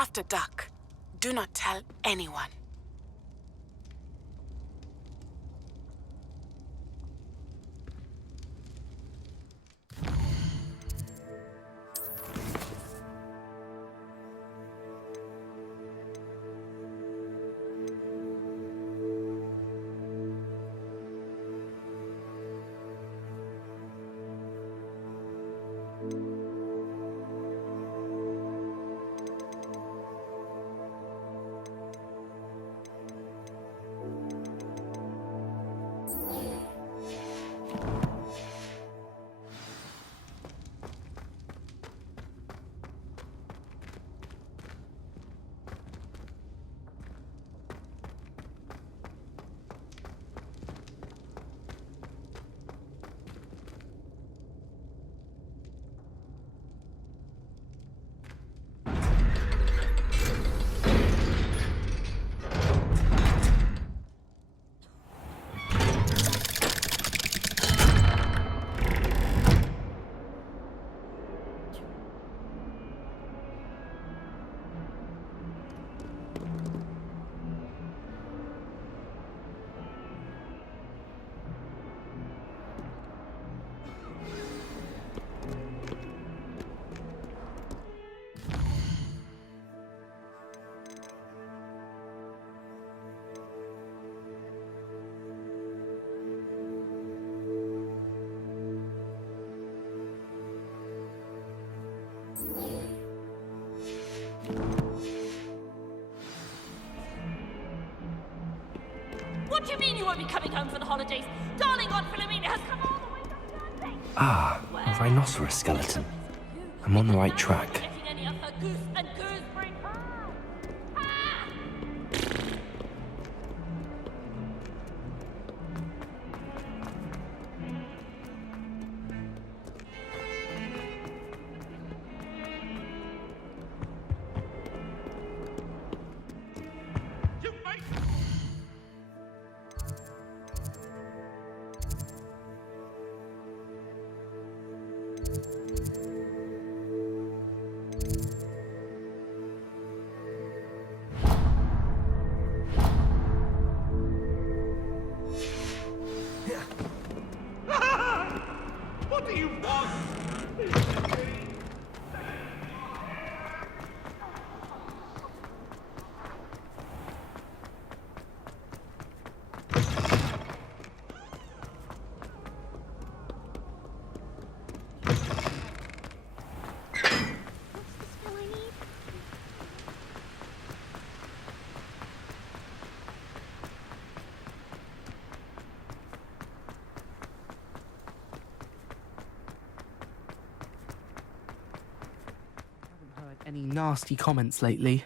After dark, do not tell anyone. What do you mean you won't be coming home for the holidays? Darling Aunt Philomena has come all the way from London. Ah, a rhinoceros skeleton. I'm on the right track. Getting any of her goose and gooseberry pie. Ah! What do you want? Any nasty comments lately?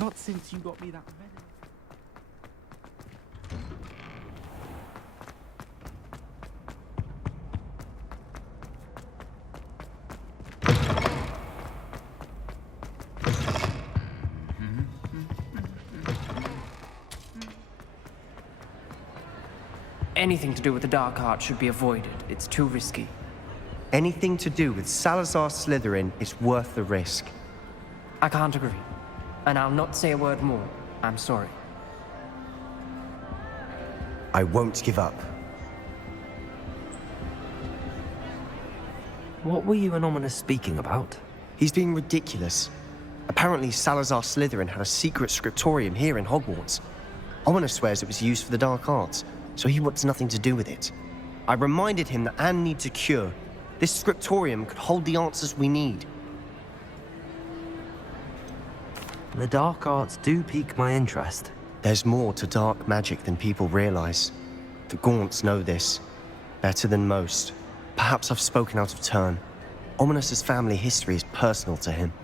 Not since you got me that medal. Anything to do with the dark art should be avoided. It's too risky. Anything to do with Salazar Slytherin is worth the risk. I can't agree. And I'll not say a word more. I'm sorry. I won't give up. What were you and Ominous speaking about? He's being ridiculous. Apparently Salazar Slytherin had a secret scriptorium here in Hogwarts. Ominous swears it was used for the dark arts, so he wants nothing to do with it. I reminded him that Anne needs a cure. This scriptorium could hold the answers we need. The dark arts do pique my interest. There's more to dark magic than people realize. The Gaunts know this better than most. Perhaps I've spoken out of turn. Ominous's family history is personal to him.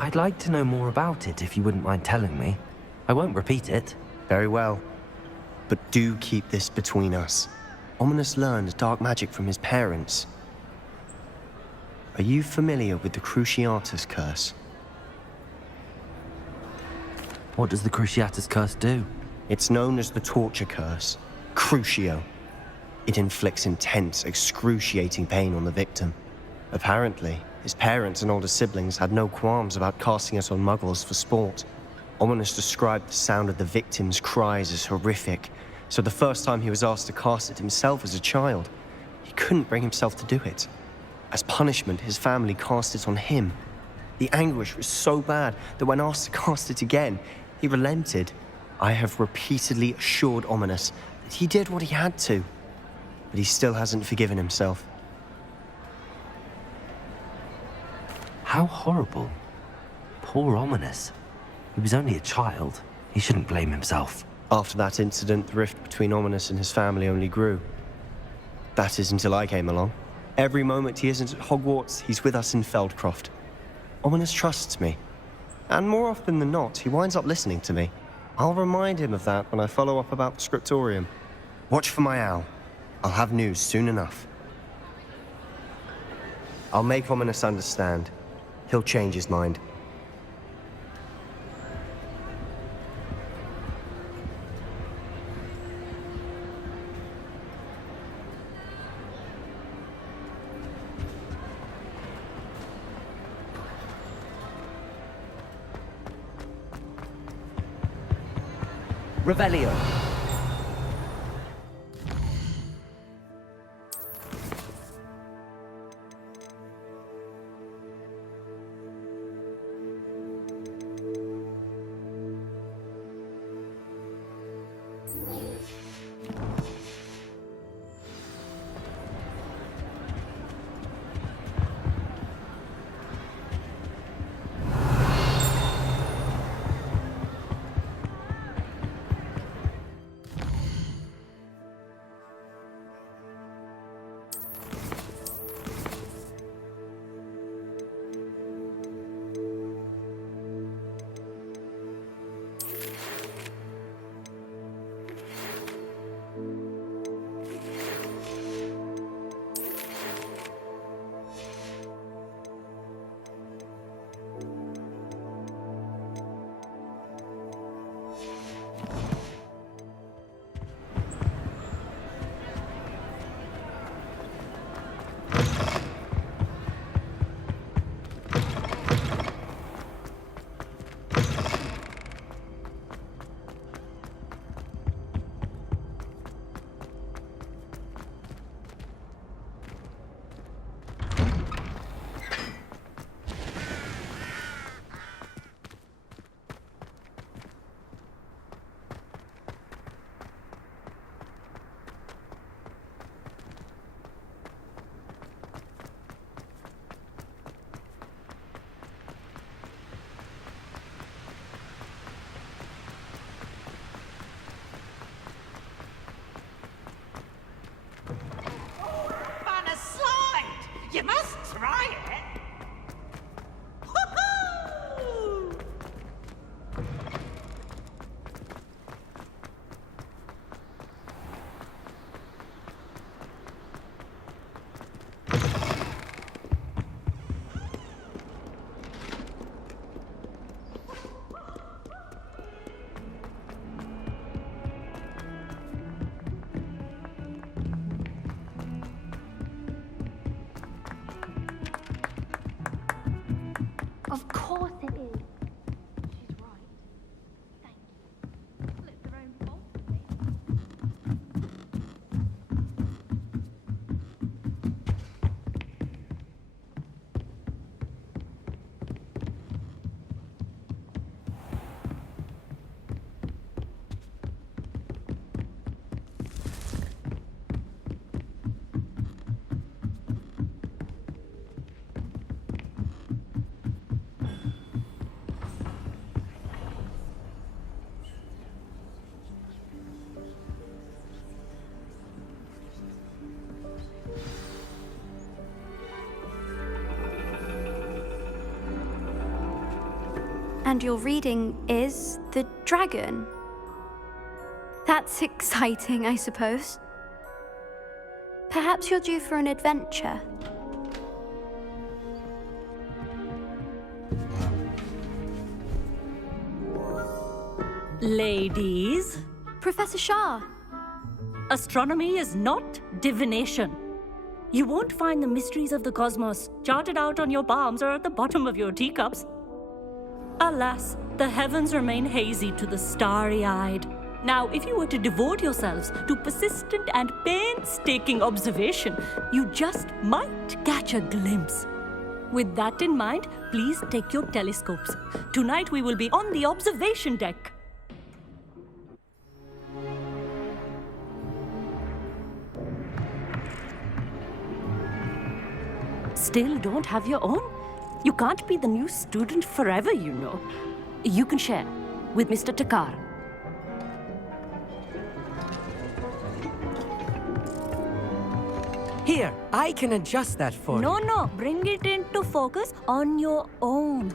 I'd like to know more about it if you wouldn't mind telling me. I won't repeat it. Very well. But do keep this between us. Ominous learned dark magic from his parents. Are you familiar with the Cruciatus Curse? What does the Cruciatus Curse do? It's known as the Torture Curse, Crucio. It inflicts intense, excruciating pain on the victim. Apparently, His parents and older siblings had no qualms about casting us on muggles for sport. Ominous described the sound of the victims' cries as horrific, so the first time he was asked to cast it himself as a child, he couldn't bring himself to do it. As punishment, his family cast it on him. The anguish was so bad that when asked to cast it again, he relented. I have repeatedly assured Ominous that he did what he had to, but he still hasn't forgiven himself. How horrible. Poor Ominous. He was only a child. He shouldn't blame himself. After that incident, the rift between Ominous and his family only grew. That is until I came along. Every moment he isn't at Hogwarts, he's with us in Feldcroft. Ominous trusts me. And more often than not, he winds up listening to me. I'll remind him of that when I follow up about the scriptorium. Watch for my owl. I'll have news soon enough. I'll make Ominous understand. He'll change his mind. Revelio. You must try it. Woohoo! Of course it is. She's right. Thank you. Flip their own fault, And your reading is The Dragon. That's exciting, I suppose. Perhaps you're due for an adventure. Ladies, Professor Shah. astronomy is not divination. You won't find the mysteries of the cosmos charted out on your palms or at the bottom of your teacups. Alas, the heavens remain hazy to the starry-eyed. Now, if you were to devote yourselves to persistent and painstaking observation, you just might catch a glimpse. With that in mind, please take your telescopes. Tonight we will be on the observation deck. Still don't have your own? You can't be the new student forever, you know. You can share with Mr. Takar. Here, I can adjust that for you. No, bring it into focus on your own.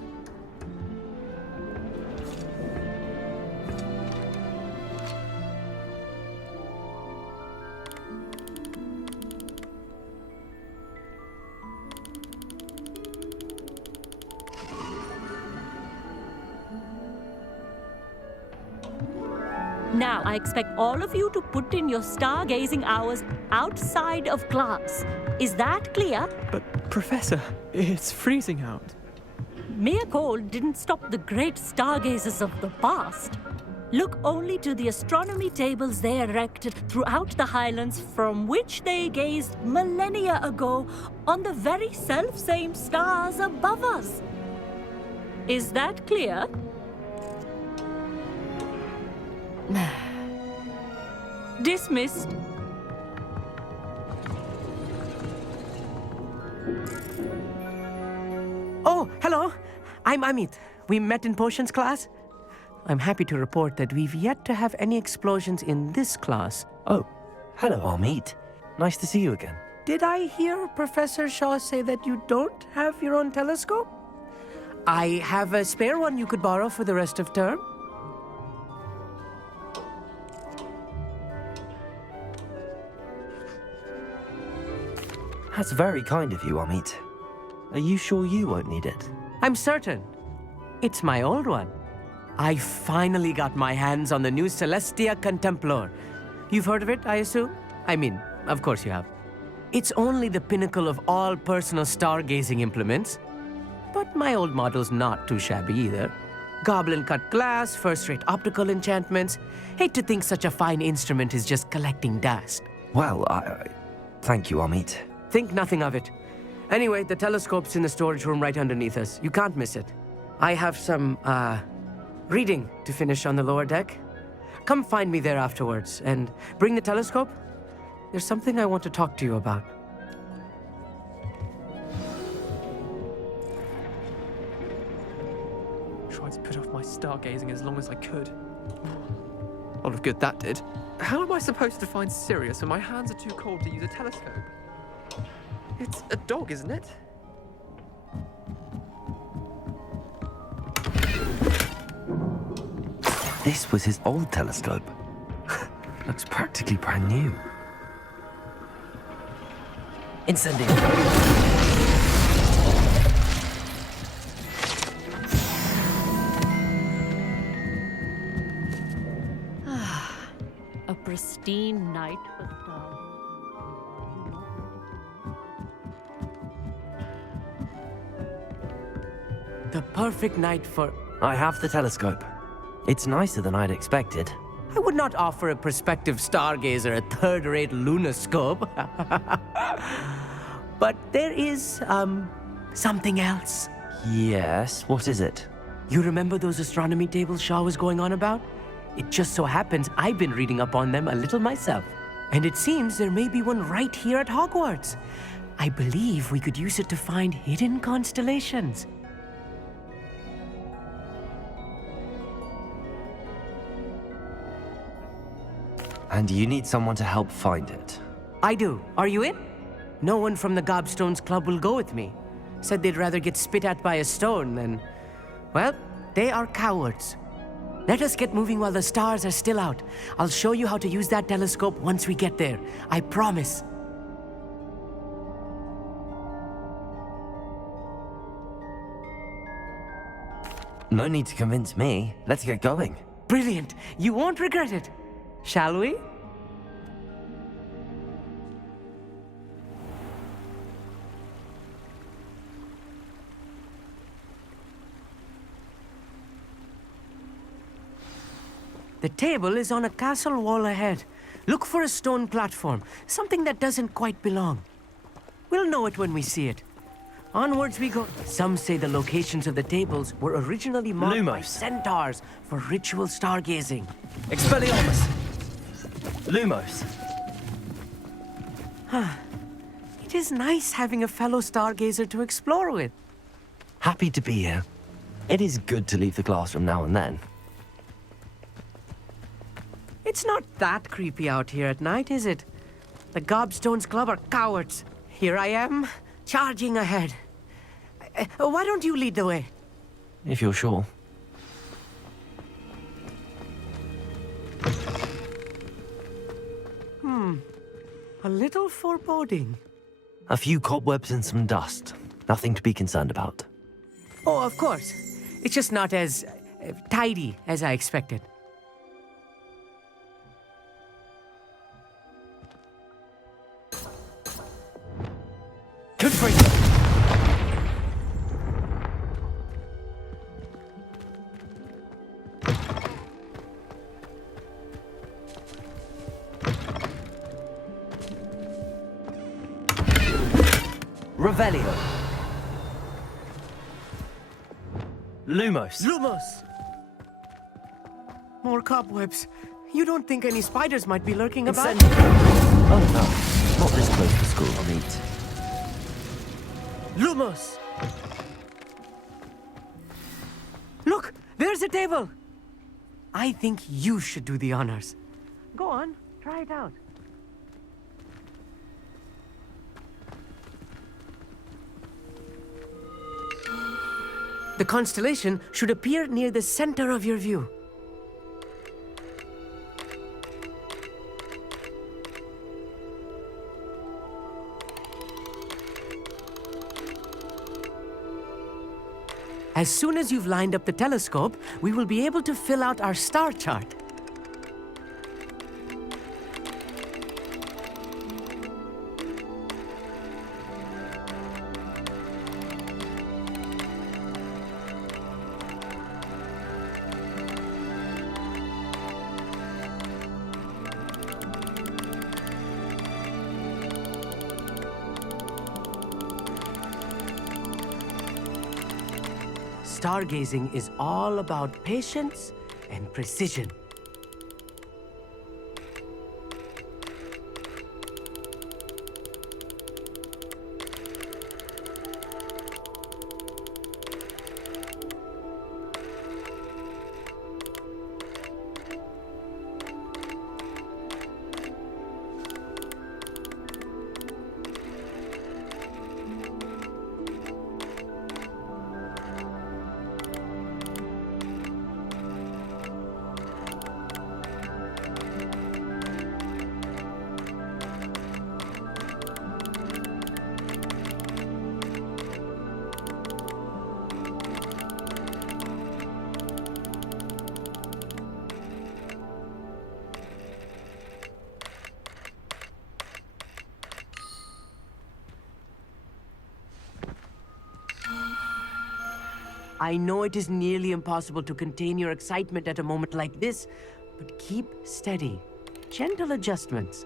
Now, I expect all of you to put in your stargazing hours outside of class. Is that clear? But, Professor, it's freezing out. Mere cold didn't stop the great stargazers of the past. Look only to the astronomy tables they erected throughout the highlands from which they gazed millennia ago on the very self-same stars above us. Is that clear? Dismissed. Oh, hello. I'm Amit. We met in potions class. I'm happy to report that we've yet to have any explosions in this class. Oh, hello, Amit. Nice to see you again. Did I hear Professor Shaw say that you don't have your own telescope? I have a spare one you could borrow for the rest of term. That's very kind of you, Amit. Are you sure you won't need it? I'm certain. It's my old one. I finally got my hands on the new Celestia Contemplar. You've heard of it, I assume? I mean, of course you have. It's only the pinnacle of all personal stargazing implements. But my old model's not too shabby either. Goblin-cut glass, first-rate optical enchantments. Hate to think such a fine instrument is just collecting dust. Well, thank you, Amit. Think nothing of it. Anyway, the telescope's in the storage room right underneath us. You can't miss it. I have some, reading to finish on the lower deck. Come find me there afterwards, and bring the telescope. There's something I want to talk to you about. Tried to put off my stargazing as long as I could. A lot of good that did. How am I supposed to find Sirius when my hands are too cold to use a telescope? It's a dog, isn't it? This was his old telescope. Looks practically brand new. Incendio. A pristine night for stars. The perfect night for... I have the telescope. It's nicer than I'd expected. I would not offer a prospective stargazer a third-rate lunoscope. But there is, something else. Yes, what is it? You remember those astronomy tables Shaw was going on about? It just so happens I've been reading up on them a little myself. And it seems there may be one right here at Hogwarts. I believe we could use it to find hidden constellations. And you need someone to help find it. I do. Are you in? No one from the Gobstones Club will go with me. Said they'd rather get spit at by a stone than... Well, they are cowards. Let us get moving while the stars are still out. I'll show you how to use that telescope once we get there. I promise. No need to convince me. Let's get going. Brilliant. You won't regret it. Shall we? The table is on a castle wall ahead. Look for a stone platform, something that doesn't quite belong. We'll know it when we see it. Onwards we go. Some say the locations of the tables were originally marked by Lumos. centaurs for ritual stargazing. Expelliarmus! Lumos! It is nice having a fellow stargazer to explore with. Happy to be here. It is good to leave the classroom now and then. It's not that creepy out here at night, is it? The Gobstones Club are cowards. Here I am, charging ahead. Why don't you lead the way? If you're sure. A little foreboding. A few cobwebs and some dust. Nothing to be concerned about. Oh, of course. It's just not as tidy as I expected. Good for you! Revelio. Lumos. Lumos! More cobwebs. You don't think any spiders might be lurking about? Oh no, not this close to school, I'll meet. Lumos! Look, there's a table. I think you should do the honors. Go on, try it out. The constellation should appear near the center of your view. As soon as you've lined up the telescope, we will be able to fill out our star chart. Stargazing is all about patience and precision. I know it is nearly impossible to contain your excitement at a moment like this, but keep steady. Gentle adjustments.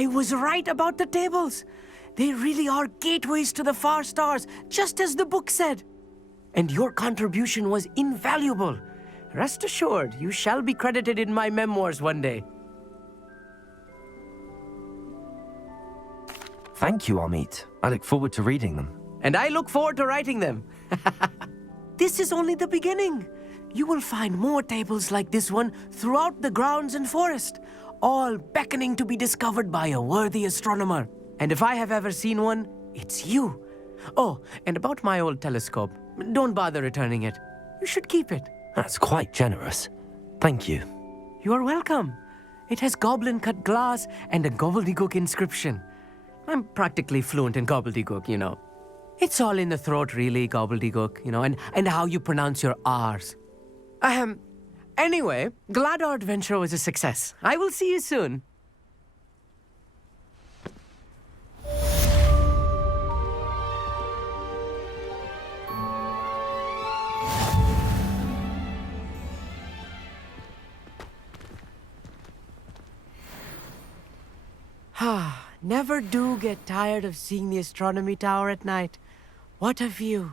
I was right about the tables. They really are gateways to the far stars, just as the book said. And your contribution was invaluable. Rest assured, you shall be credited in my memoirs one day. Thank you, Amit. I look forward to reading them. And I look forward to writing them. This is only the beginning. You will find more tables like this one throughout the grounds and forest, all beckoning to be discovered by a worthy astronomer. And if I have ever seen one, it's you. Oh, and about my old telescope, don't bother returning it. You should keep it. That's quite generous. Thank you. You are welcome. It has goblin-cut glass and a gobbledygook inscription. I'm practically fluent in gobbledygook, you know. It's all in the throat, really, gobbledygook, you know, and how you pronounce your R's. Anyway, glad our adventure was a success. I will see you soon. Never do get tired of seeing the astronomy tower at night. What a view.